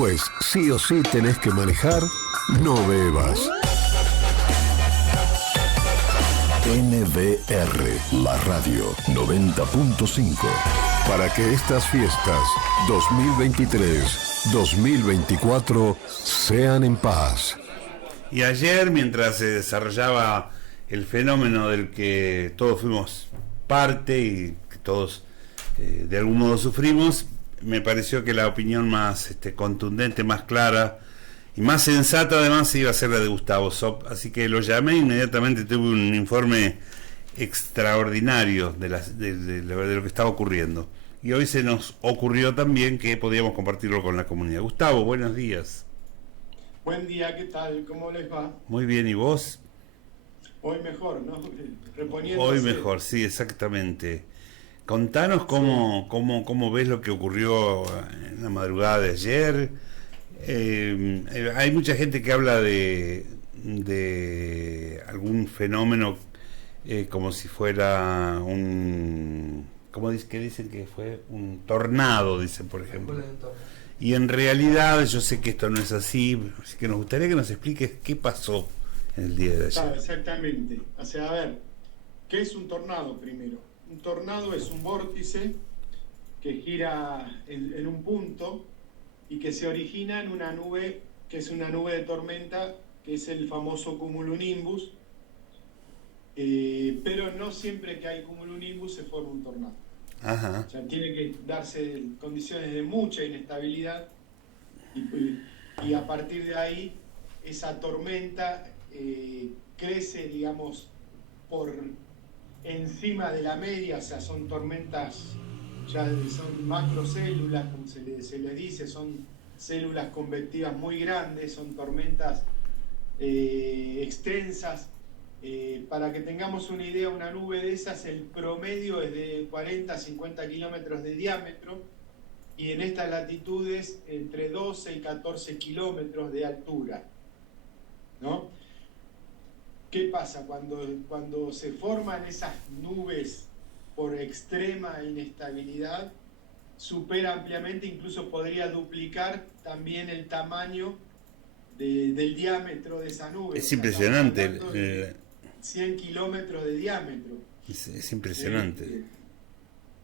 después sí o sí tenés que manejar, no bebas. NBR, la radio 90.5. Para que estas fiestas 2023-2024 sean en paz. Y ayer, mientras se desarrollaba el fenómeno del que todos fuimos parte y que todos de algún modo sufrimos, me pareció que la opinión más contundente, más clara y más sensata además iba a ser la de Gustavo Zopp, así que lo llamé. Inmediatamente tuve un informe extraordinario de lo que estaba ocurriendo, y hoy se nos ocurrió también que podíamos compartirlo con la comunidad. Gustavo, buenos días. Buen día, ¿qué tal? ¿Cómo les va? Muy bien, ¿y vos? Hoy mejor, ¿no? Reponiéndose. Hoy mejor, sí, exactamente. Contanos cómo ves lo que ocurrió en la madrugada de ayer. Hay mucha gente que habla de algún fenómeno como si fuera ¿qué dicen que fue? Un tornado, dicen, por ejemplo. Y en realidad yo sé que esto no es así, así que nos gustaría que nos expliques qué pasó en el día de ayer. Ah, exactamente. O sea, a ver, ¿qué es un tornado primero? Un tornado es un vórtice que gira en un punto y que se origina en una nube, que es una nube de tormenta, que es el famoso cumulonimbus, pero no siempre que hay cumulonimbus se forma un tornado. Ajá. O sea, tiene que darse condiciones de mucha inestabilidad y a partir de ahí esa tormenta crece, digamos, por encima de la media. O sea, son tormentas, ya son macrocélulas, como se les dice, son células convectivas muy grandes, son tormentas extensas. Para que tengamos una idea, una nube de esas, el promedio es de 40 a 50 kilómetros de diámetro, y en estas latitudes entre 12 y 14 kilómetros de altura, ¿no? ¿Qué pasa? Cuando se forman esas nubes por extrema inestabilidad, supera ampliamente, incluso podría duplicar también el tamaño del diámetro de esa nube. Es impresionante. 100 kilómetros de diámetro. Es impresionante.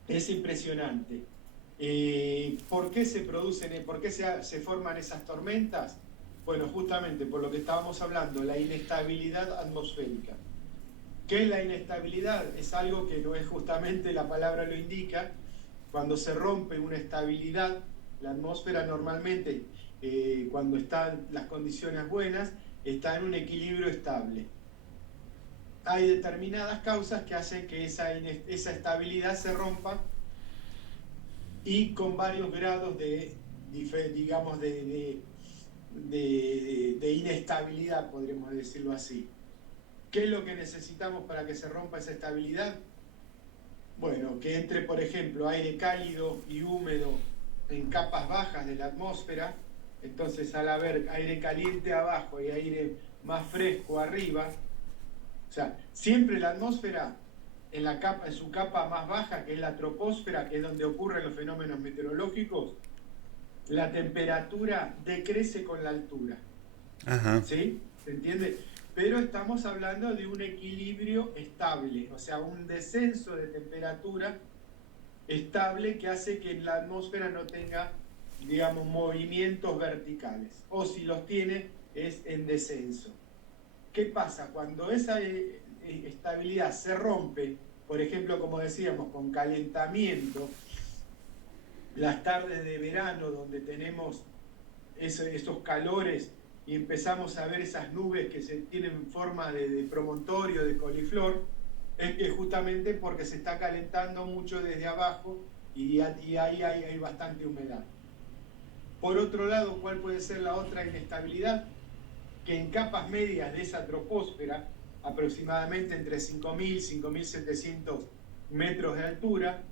Es impresionante. ¿Por qué se forman esas tormentas? Bueno, justamente por lo que estábamos hablando, la inestabilidad atmosférica. ¿Qué es la inestabilidad? Es algo que no es, justamente la palabra lo indica. Cuando se rompe una estabilidad, la atmósfera normalmente, cuando están las condiciones buenas, está en un equilibrio estable. Hay determinadas causas que hacen que esa estabilidad se rompa, y con varios grados de inestabilidad, podríamos decirlo así. ¿Qué es lo que necesitamos para que se rompa esa estabilidad? Bueno, que entre, por ejemplo, aire cálido y húmedo en capas bajas de la atmósfera. Entonces, al haber aire caliente abajo y aire más fresco arriba, o sea, siempre la atmósfera en su capa más baja, que es la troposfera, que es donde ocurren los fenómenos meteorológicos, la temperatura decrece con la altura. Ajá. ¿Sí? ¿Se entiende? Pero estamos hablando de un equilibrio estable, o sea, un descenso de temperatura estable que hace que la atmósfera no tenga, digamos, movimientos verticales, o si los tiene es en descenso. ¿Qué pasa? Cuando esa estabilidad se rompe, por ejemplo, como decíamos, con calentamiento, las tardes de verano donde tenemos esos calores y empezamos a ver esas nubes que tienen forma de promontorio, de coliflor, es que justamente porque se está calentando mucho desde abajo y ahí hay bastante humedad. Por otro lado, ¿cuál puede ser la otra inestabilidad? Que en capas medias de esa troposfera, aproximadamente entre 5.000 y 5.700 metros de altura,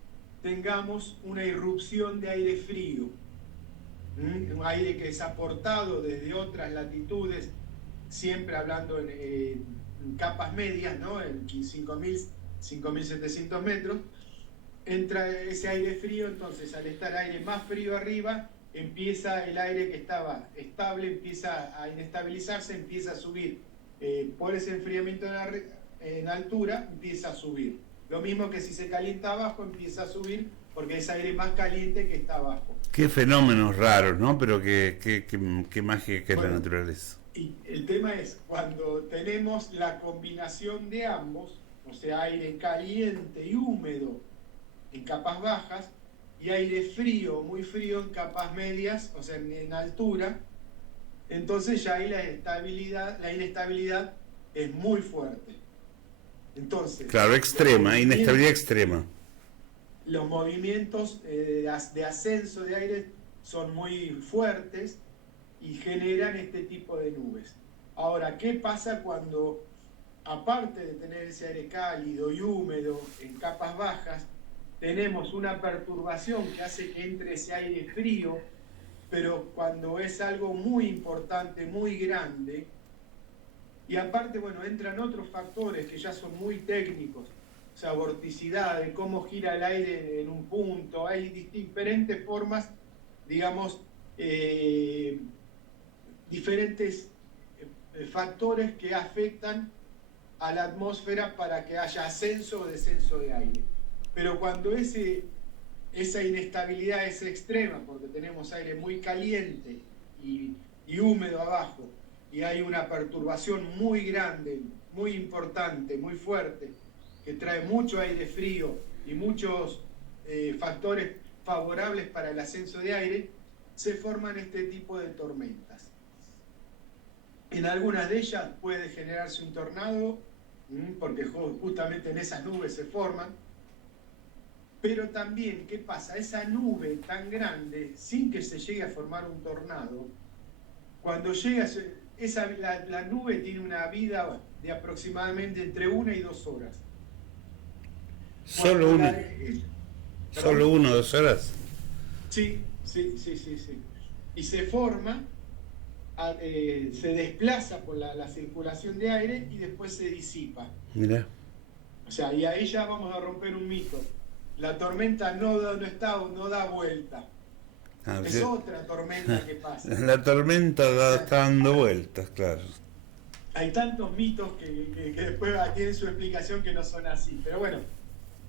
tengamos una irrupción de aire frío, un aire que es aportado desde otras latitudes, siempre hablando en capas medias, ¿no? En 5.000, 5.700 metros, entra ese aire frío. Entonces, al estar aire más frío arriba, empieza el aire que estaba estable, empieza a inestabilizarse, empieza a subir. Por ese enfriamiento en altura, empieza a subir. Lo mismo que si se calienta abajo, empieza a subir, porque es aire más caliente que está abajo. Qué fenómenos raros, ¿no? Pero qué magia que es la naturaleza. Y el tema es, cuando tenemos la combinación de ambos, o sea, aire caliente y húmedo en capas bajas, y aire frío, muy frío en capas medias, o sea, en altura, entonces ya ahí la inestabilidad es muy fuerte. Entonces, claro, extrema, inestabilidad extrema. Los movimientos de ascenso de aire son muy fuertes y generan este tipo de nubes. Ahora, ¿qué pasa cuando, aparte de tener ese aire cálido y húmedo en capas bajas, tenemos una perturbación que hace que entre ese aire frío, pero cuando es algo muy importante, muy grande, y aparte, bueno, entran otros factores que ya son muy técnicos, o sea, vorticidad, de cómo gira el aire en un punto, hay diferentes formas, digamos, diferentes factores que afectan a la atmósfera para que haya ascenso o descenso de aire. Pero cuando esa inestabilidad es extrema, porque tenemos aire muy caliente y húmedo abajo, y hay una perturbación muy grande, muy importante, muy fuerte, que trae mucho aire frío y muchos factores favorables para el ascenso de aire, se forman este tipo de tormentas. En algunas de ellas puede generarse un tornado, porque justamente en esas nubes se forman. Pero también, ¿qué pasa? Esa nube tan grande, sin que se llegue a formar un tornado, cuando llega, la nube tiene una vida de aproximadamente entre 1 y 2 horas. ¿Solo una? ¿Solo 1 o 2 horas? Sí. Y se forma, se desplaza por la circulación de aire y después se disipa. Mirá. O sea, y ahí ya vamos a romper un mito. La tormenta no da vuelta. Es otra tormenta que pasa. La tormenta está dando vueltas, claro. Hay tantos mitos que después tienen su explicación que no son así. Pero bueno,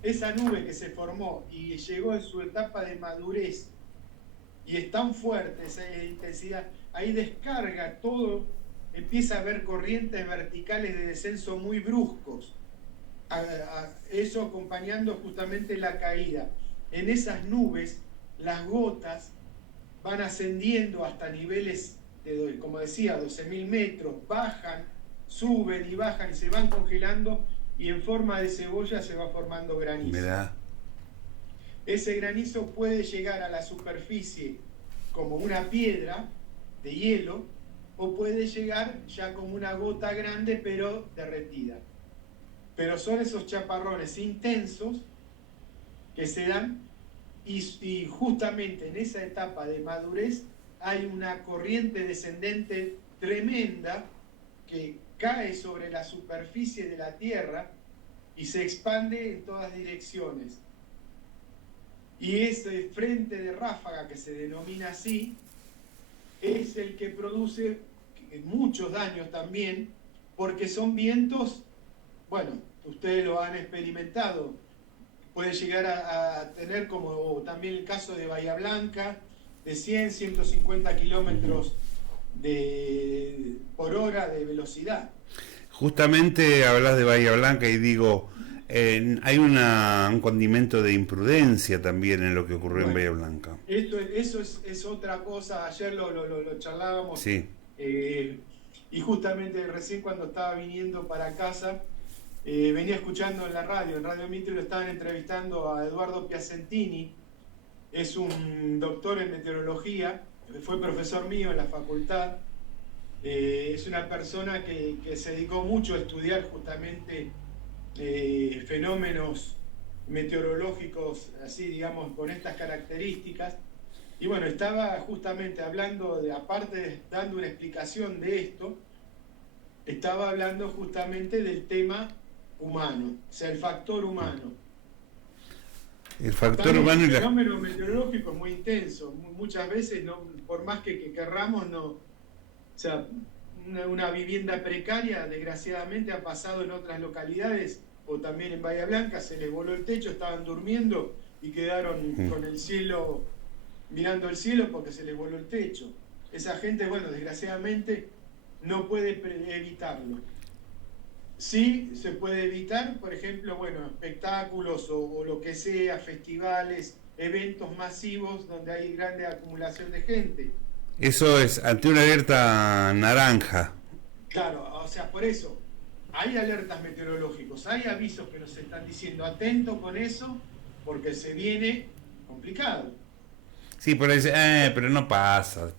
esa nube que se formó y llegó en su etapa de madurez y es tan fuerte esa intensidad, ahí descarga todo, empieza a haber corrientes verticales de descenso muy bruscos. Eso acompañando justamente la caída. En esas nubes, las gotas van ascendiendo hasta niveles de, como decía, 12.000 metros, bajan, suben y bajan y se van congelando y en forma de cebolla se va formando granizo. Mirá. Ese granizo puede llegar a la superficie como una piedra de hielo o puede llegar ya como una gota grande pero derretida. Pero son esos chaparrones intensos que se dan y justamente en esa etapa de madurez hay una corriente descendente tremenda que cae sobre la superficie de la Tierra y se expande en todas direcciones. Y ese frente de ráfaga, que se denomina así, es el que produce muchos daños también, porque son vientos, bueno, ustedes lo han experimentado, puede llegar a tener, como también el caso de Bahía Blanca, de 100, 150 kilómetros por hora de velocidad. Justamente hablas de Bahía Blanca y digo, hay un condimento de imprudencia también en lo que ocurrió en Bahía Blanca. Eso es otra cosa, ayer lo charlábamos. Sí. Y justamente recién cuando estaba viniendo para casa, venía escuchando en la radio, en Radio Mitre lo estaban entrevistando a Eduardo Piacentini, es un doctor en meteorología, fue profesor mío en la facultad, es una persona que se dedicó mucho a estudiar justamente fenómenos meteorológicos, así digamos, con estas características. Y bueno, estaba justamente hablando, aparte dando una explicación de esto, estaba hablando justamente del tema humano, o sea, el factor humano. El factor También humano el y la... fenómeno meteorológico es muy intenso. Muchas veces, no, por más que querramos, no. O sea, una vivienda precaria, desgraciadamente, ha pasado en otras localidades, o también en Bahía Blanca, se les voló el techo, estaban durmiendo y quedaron con el cielo, mirando el cielo porque se les voló el techo. Esa gente, bueno, desgraciadamente, no puede evitarlo. Sí, se puede evitar, por ejemplo, bueno, espectáculos o lo que sea, festivales, eventos masivos donde hay grande acumulación de gente. Eso es ante una alerta naranja. Claro, o sea, por eso, hay alertas meteorológicos, hay avisos que nos están diciendo, atento con eso, porque se viene complicado. Sí, por ahí dice, pero no pasa.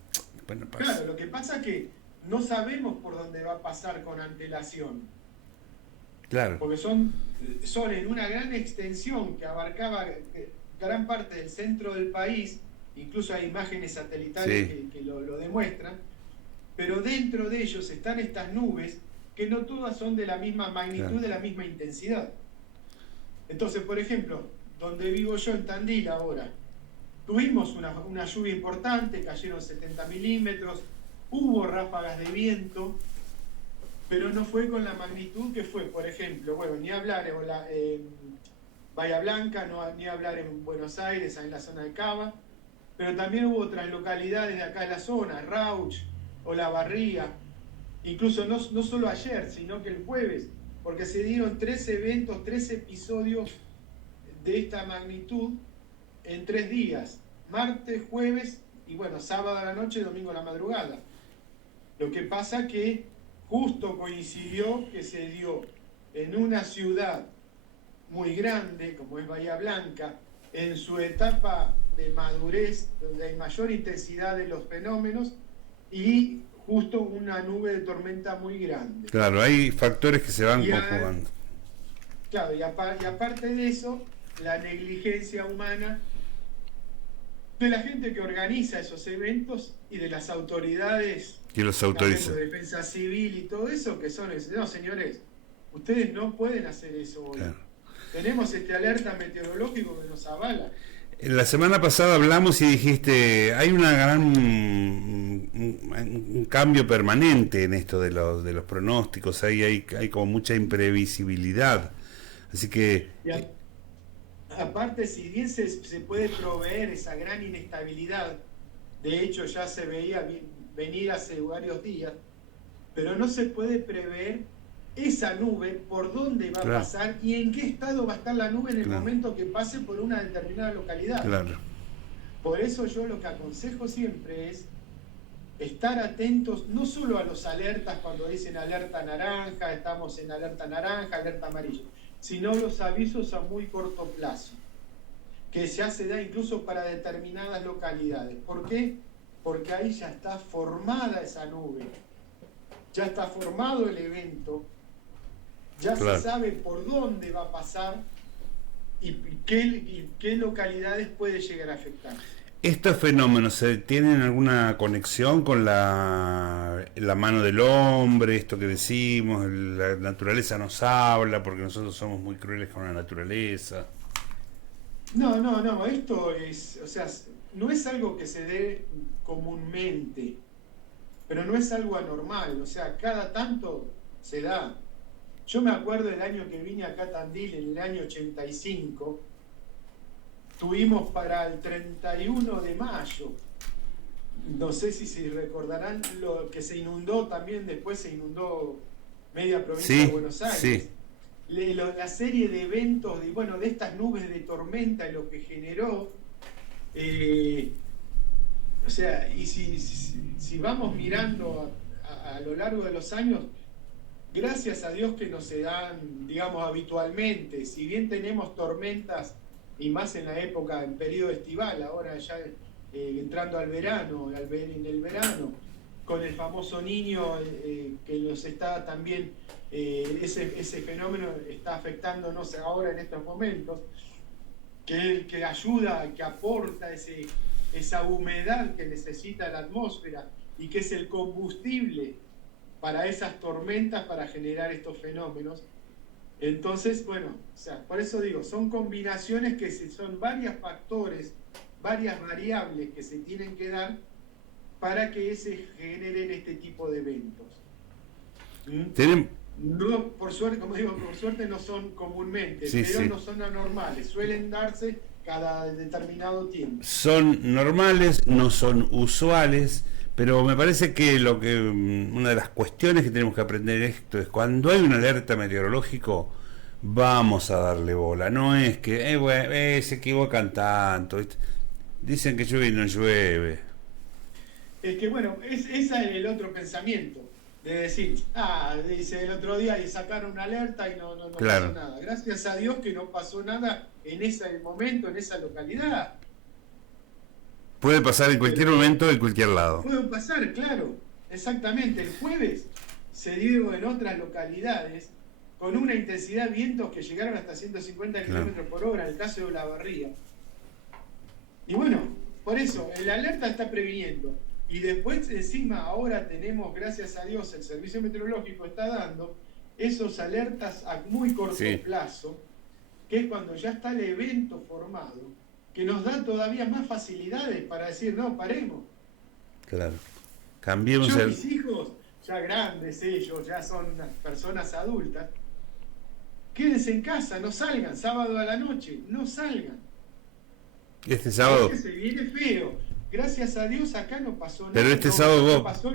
Bueno, pasa. Claro, lo que pasa es que no sabemos por dónde va a pasar con antelación. Claro. Porque son en una gran extensión que abarcaba gran parte del centro del país, incluso hay imágenes satelitales que lo demuestran, pero dentro de ellos están estas nubes que no todas son de la misma magnitud, de la misma intensidad. Entonces, por ejemplo, donde vivo yo en Tandil ahora, tuvimos una lluvia importante, cayeron 70 milímetros, hubo ráfagas de viento, pero no fue con la magnitud que fue, por ejemplo, bueno, ni hablar en Bahía Blanca, ni hablar en Buenos Aires, en la zona de Cava, pero también hubo otras localidades de acá de la zona, Rauch o La Barría, incluso no solo ayer, sino que el jueves, porque se dieron 3 eventos, 3 episodios de esta magnitud en 3 días, martes, jueves y bueno, sábado a la noche y domingo a la madrugada. Lo que pasa que justo coincidió que se dio en una ciudad muy grande, como es Bahía Blanca, en su etapa de madurez, donde hay mayor intensidad de los fenómenos, y justo una nube de tormenta muy grande. Claro, hay factores que se van conjugando. Claro, y aparte de eso, la negligencia humana de la gente que organiza esos eventos y de las autoridades que los autoriza. De defensa civil y todo eso, que son, no señores, ustedes no pueden hacer eso hoy. Claro. Tenemos este alerta meteorológico que nos avala. La semana pasada hablamos y dijiste, hay un cambio permanente en esto de los pronósticos, hay como mucha imprevisibilidad. Así que... Aparte, si bien se puede proveer esa gran inestabilidad, de hecho ya se veía venir hace varios días, pero no se puede prever esa nube, por dónde va a pasar y en qué estado va a estar la nube en el momento que pase por una determinada localidad. Claro. Por eso yo lo que aconsejo siempre es estar atentos no solo a los alertas cuando dicen alerta naranja, estamos en alerta naranja, alerta amarilla, sino los avisos a muy corto plazo, que ya se da incluso para determinadas localidades. ¿Por qué? Porque ahí ya está formada esa nube, ya está formado el evento, ya se sabe por dónde va a pasar y qué localidades puede llegar a afectar. ¿Estos fenómenos tienen alguna conexión con la mano del hombre, esto que decimos, la naturaleza nos habla porque nosotros somos muy crueles con la naturaleza? No, esto es, o sea, no es algo que se dé comúnmente, pero no es algo anormal, o sea, cada tanto se da. Yo me acuerdo del año que vine acá a Tandil, en el año 85, tuvimos para el 31 de mayo, no sé si se recordarán, lo que se inundó también, después se inundó media provincia de Buenos Aires. Sí. La serie de eventos, de estas nubes de tormenta, lo que generó, o sea, y si vamos mirando a lo largo de los años, gracias a Dios que no se dan, digamos, habitualmente, si bien tenemos tormentas, y más en la época, en periodo estival, ahora ya entrando al verano, en el verano, con el famoso Niño que nos está también, ese fenómeno está afectándonos ahora en estos momentos, que ayuda, que aporta esa humedad que necesita la atmósfera y que es el combustible para esas tormentas, para generar estos fenómenos. Entonces, bueno, o sea, por eso digo, son combinaciones son varios factores, varias variables que se tienen que dar para que se generen este tipo de eventos. No, por suerte, como digo, por suerte no son comúnmente, sí, pero sí, no son anormales, suelen darse cada determinado tiempo. son normales, no son usuales, pero me parece que una de las cuestiones que tenemos que aprender esto es cuando hay una alerta meteorológico, vamos a darle bola. No es que bueno, se equivocan tanto, ¿viste? Dicen que llueve y no llueve. Es que bueno, ese es el otro pensamiento, de decir, dice el otro día y sacaron una alerta y no Claro. pasó nada. Gracias a Dios que no pasó nada en ese momento, en esa localidad. Puede pasar en cualquier momento, en cualquier lado. Puede pasar, claro, exactamente. El jueves se dio en otras localidades con una intensidad de vientos que llegaron hasta 150 kilómetros por hora, en el caso de Olavarría. Y bueno, por eso, el alerta está previniendo. Y después, encima, ahora tenemos, gracias a Dios, el Servicio Meteorológico está dando esos alertas a muy corto plazo, que es cuando ya está el evento formado, que nos da todavía más facilidades para decir, no, paremos. Claro. Cambiemos Mis hijos, ya grandes ellos, ya son personas adultas, quédense en casa, no salgan, sábado a la noche, no salgan. Este sábado. Se viene feo. Gracias a Dios acá no pasó nada. Pero este sábado vos, pasó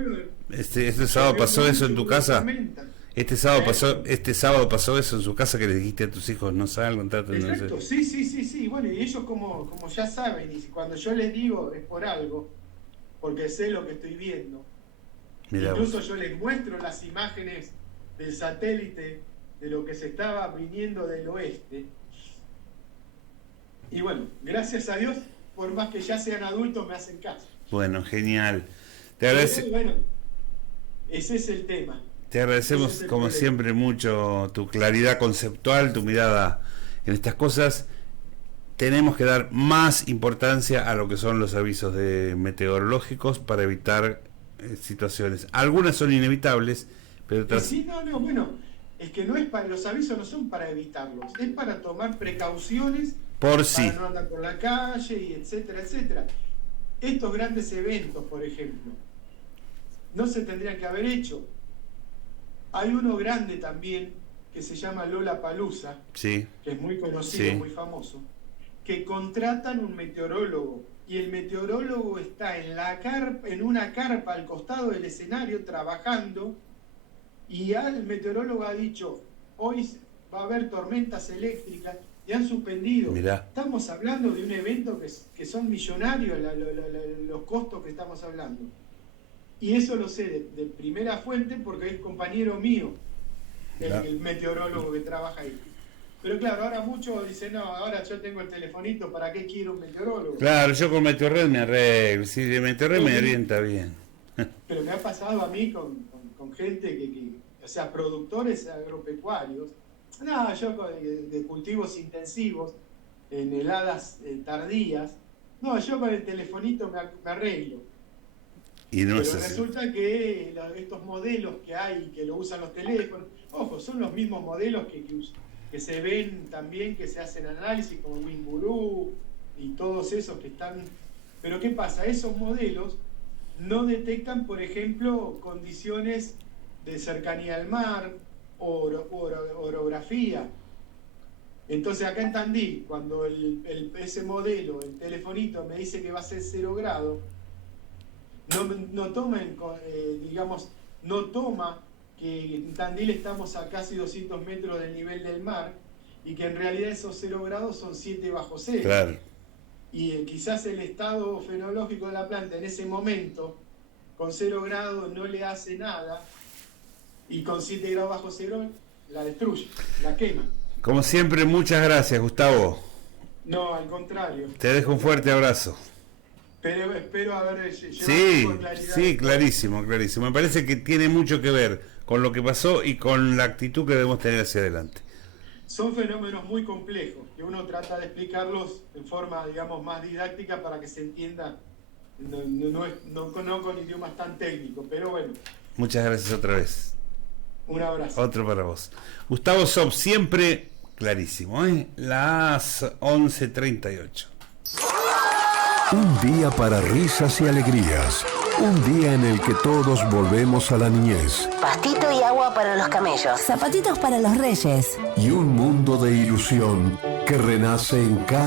este sábado pasó eso en tu casa. Este sábado pasó eso en su casa, que le dijiste a tus hijos no salgan, traten. Exacto, sí. Bueno, y ellos como ya saben, y cuando yo les digo es por algo, porque sé lo que estoy viendo. Mirá Incluso vos. Yo les muestro las imágenes del satélite de lo que se estaba viniendo del oeste. Y bueno, gracias a Dios, por más que ya sean adultos, me hacen caso. Bueno, genial. Te agradecemos. Bueno, ese es el tema. Te agradecemos como siempre mucho tu claridad conceptual, tu mirada en estas cosas. Tenemos que dar más importancia a lo que son los avisos meteorológicos para evitar situaciones. Algunas son inevitables, pero otras... Sí, bueno, es que no es para, los avisos no son para evitarlos, es para tomar precauciones por sí. Para no andar por la calle, y etcétera. Estos grandes eventos, por ejemplo, no se tendrían que haber hecho. Hay uno grande también que se llama Lollapalooza, que es muy conocido, muy famoso, que contratan un meteorólogo y el meteorólogo está en una carpa al costado del escenario trabajando, y el meteorólogo ha dicho, hoy va a haber tormentas eléctricas, y han suspendido. Mirá. Estamos hablando de un evento que son millonarios los costos que estamos hablando. Y eso lo sé de primera fuente porque es compañero mío, el meteorólogo que trabaja ahí. Pero claro, ahora muchos dicen, no, ahora yo tengo el telefonito, ¿para qué quiero un meteorólogo? Claro, yo con Meteorred me arreglo, si de Meteorred me orienta bien. Pero me ha pasado a mí con gente o sea, productores agropecuarios. No, yo de cultivos intensivos, en heladas tardías. No, yo con el telefonito me arreglo. Y no Pero resulta que estos modelos que hay, que lo usan los teléfonos, ojo, son los mismos modelos que se ven también, que se hacen análisis, como Winburu y todos esos que están... Pero ¿qué pasa? Esos modelos no detectan, por ejemplo, condiciones de cercanía al mar, orografía. Entonces acá en Tandil, cuando ese modelo, el telefonito, me dice que va a ser 0 grados, no toma que en Tandil estamos a casi 200 metros del nivel del mar y que en realidad esos 0 grados son 7 bajo cero. Claro. Y quizás el estado fenológico de la planta en ese momento, con 0 grados no le hace nada, y con 7 grados bajo cero la destruye, la quema. Como siempre, muchas gracias, Gustavo. No, al contrario. Te dejo un fuerte abrazo. Pero espero haber llevado claridad. Sí, clarísimo. Me parece que tiene mucho que ver con lo que pasó y con la actitud que debemos tener hacia adelante. Son fenómenos muy complejos, que uno trata de explicarlos en forma, digamos, más didáctica para que se entienda, no con idiomas tan técnicos, pero bueno. Muchas gracias otra vez. Un abrazo. Otro para vos. Gustavo Sop, siempre clarísimo, ¿eh? Las 11:38. Un día para risas y alegrías. Un día en el que todos volvemos a la niñez. Pastito y agua para los camellos. Zapatitos para los reyes. Y un mundo de ilusión que renace en cada